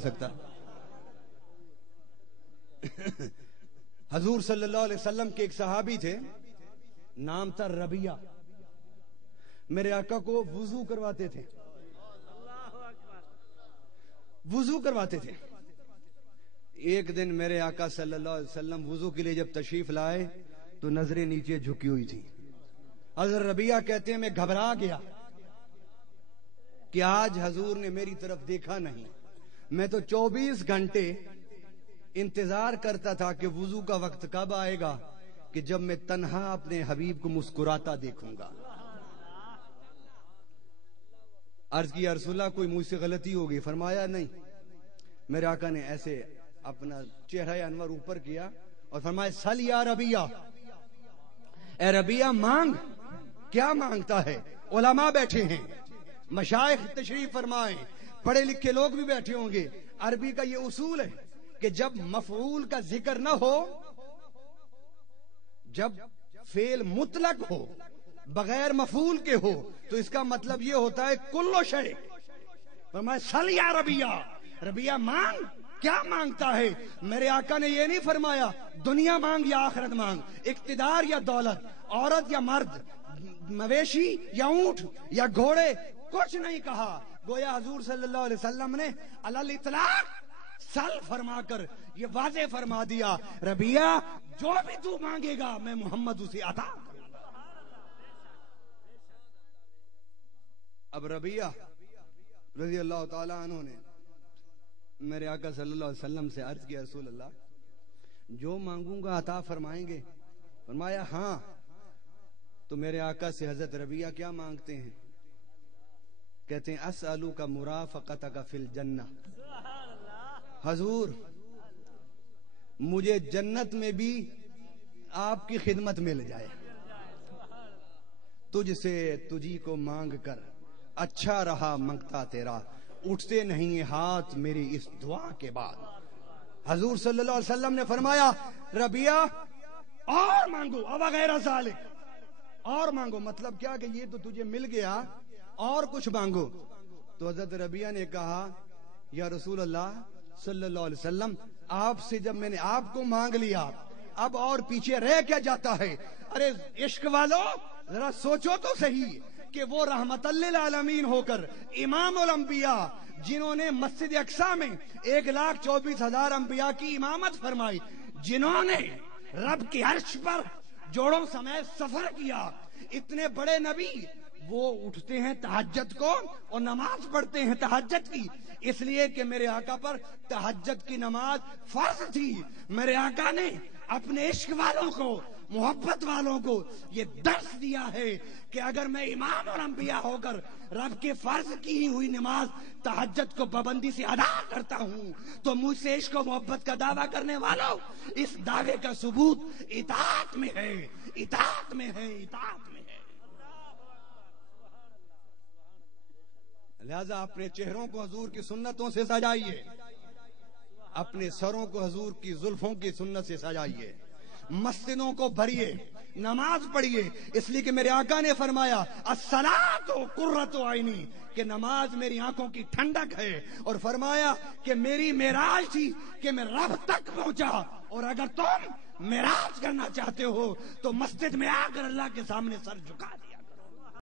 سکتا. حضور صلی اللہ علیہ وسلم کے ایک صحابی تھے، نام تھا ربیہ. میرے آقا کو وضو کرواتے تھے، وضو کرواتے تھے. ایک دن میرے آقا صلی اللہ علیہ وسلم وضو کے لیے جب تشریف لائے تو نظریں نیچے جھکی ہوئی تھی. حضرت ربیہ کہتے ہیں میں گھبرا گیا کہ آج حضور نے میری طرف دیکھا نہیں. میں تو 24 گھنٹے انتظار کرتا تھا کہ وضو کا وقت کب آئے گا کہ جب میں تنہا اپنے حبیب کو مسکراتا دیکھوں گا. عرض کی یا رسول اللہ کوئی مجھ سے غلطی ہوگی؟ فرمایا نہیں. میرے آقا نے ایسے اپنا چہرہ انور اوپر کیا اور فرمایا سل یا ربیہ، اے ربیہ مانگ. کیا مانگتا ہے؟ علماء بیٹھے ہیں، مشائخ تشریف فرمائیں، پڑھے لکھے لوگ بھی بیٹھے ہوں گے. عربی کا یہ اصول ہے کہ جب مفعول کا ذکر نہ ہو، جب فعل مطلق ہو بغیر مفعول کے ہو تو اس کا مطلب یہ ہوتا ہے کلو شے. فرمایا سل یا ربیہ، ربیہ مانگ. کیا مانگتا ہے؟ میرے آقا نے یہ نہیں فرمایا دنیا مانگ یا آخرت مانگ، اقتدار یا دولت، عورت یا مرد، مویشی یا اونٹ یا گھوڑے، کچھ نہیں کہا. گویا حضور صلی اللہ علیہ وسلم نے علی الاطلاق سل فرما کر یہ واضح فرما دیا ربیہ جو بھی تو مانگے گا میں محمد اسے عطا کروں گا. اب ربیہ رضی اللہ تعالی عنہ نے میرے آقا صلی اللہ علیہ وسلم سے عرض کیا رسول اللہ جو مانگوں گا عطا فرمائیں گے؟ فرمایا ہاں. تو میرے آقا سے حضرت ربیہ کیا مانگتے ہیں؟ کہتے ہیں اسألوک مرافقتک فی الجنہ. حضور مجھے جنت میں بھی آپ کی خدمت مل جائے. تجھ سے تجھی کو مانگ کر اچھا رہا منگتا تیرا، اٹھتے نہیں ہاتھ میری اس دعا کے بعد. حضور صلی اللہ علیہ وسلم نے فرمایا ربیہ اور مانگو، اب غیر ذالک، اور مانگو. مطلب کیا کہ یہ تو تجھے مل گیا اور کچھ مانگو. تو حضرت ربیہ نے کہا یا رسول اللہ صلی اللہ علیہ وسلم آپ سے جب میں نے آپ کو مانگ لیا اب اور پیچھے رہ کیا جاتا ہے؟ ارے عشق والو ذرا سوچو تو صحیح کہ وہ رحمت للعالمین ہو کر امام الانبیاء جنہوں نے مسجد اقصی میں 1,24,000 انبیاء کی امامت فرمائی، جنہوں نے رب کے عرش پر جوڑوں سمیت سفر کیا، اتنے بڑے نبی وہ اٹھتے ہیں تہجد کو اور نماز پڑھتے ہیں تہجد کی، اس لیے کہ میرے آقا پر تہجد کی نماز فرض تھی. میرے آقا نے اپنے عشق والوں کو، محبت والوں کو یہ درس دیا ہے کہ اگر میں امام اور انبیاء ہو کر رب کے فرض کی ہوئی نماز تہجد کو پابندی سے ادا کرتا ہوں تو مجھ سے عشق و محبت کا دعویٰ کرنے والوں اس دعوے کا ثبوت اطاعت میں ہے، اطاعت میں ہے، اطاعت میں ہے. لہذا اپنے چہروں کو حضور کی سنتوں سے سجائیے، اپنے سروں کو حضور کی زلفوں کی سنت سے سجائیے، مسجدوں کو بھریے، نماز پڑھیے. اس لیے کہ میرے آقا نے فرمایا الصلاۃ قرۃ عینی، کہ نماز میری آنکھوں کی ٹھنڈک ہے، اور فرمایا کہ میری معراج تھی کہ میں رب تک پہنچا، اور اگر تم معراج کرنا چاہتے ہو تو مسجد میں آ کر اللہ کے سامنے سر جھکا دے.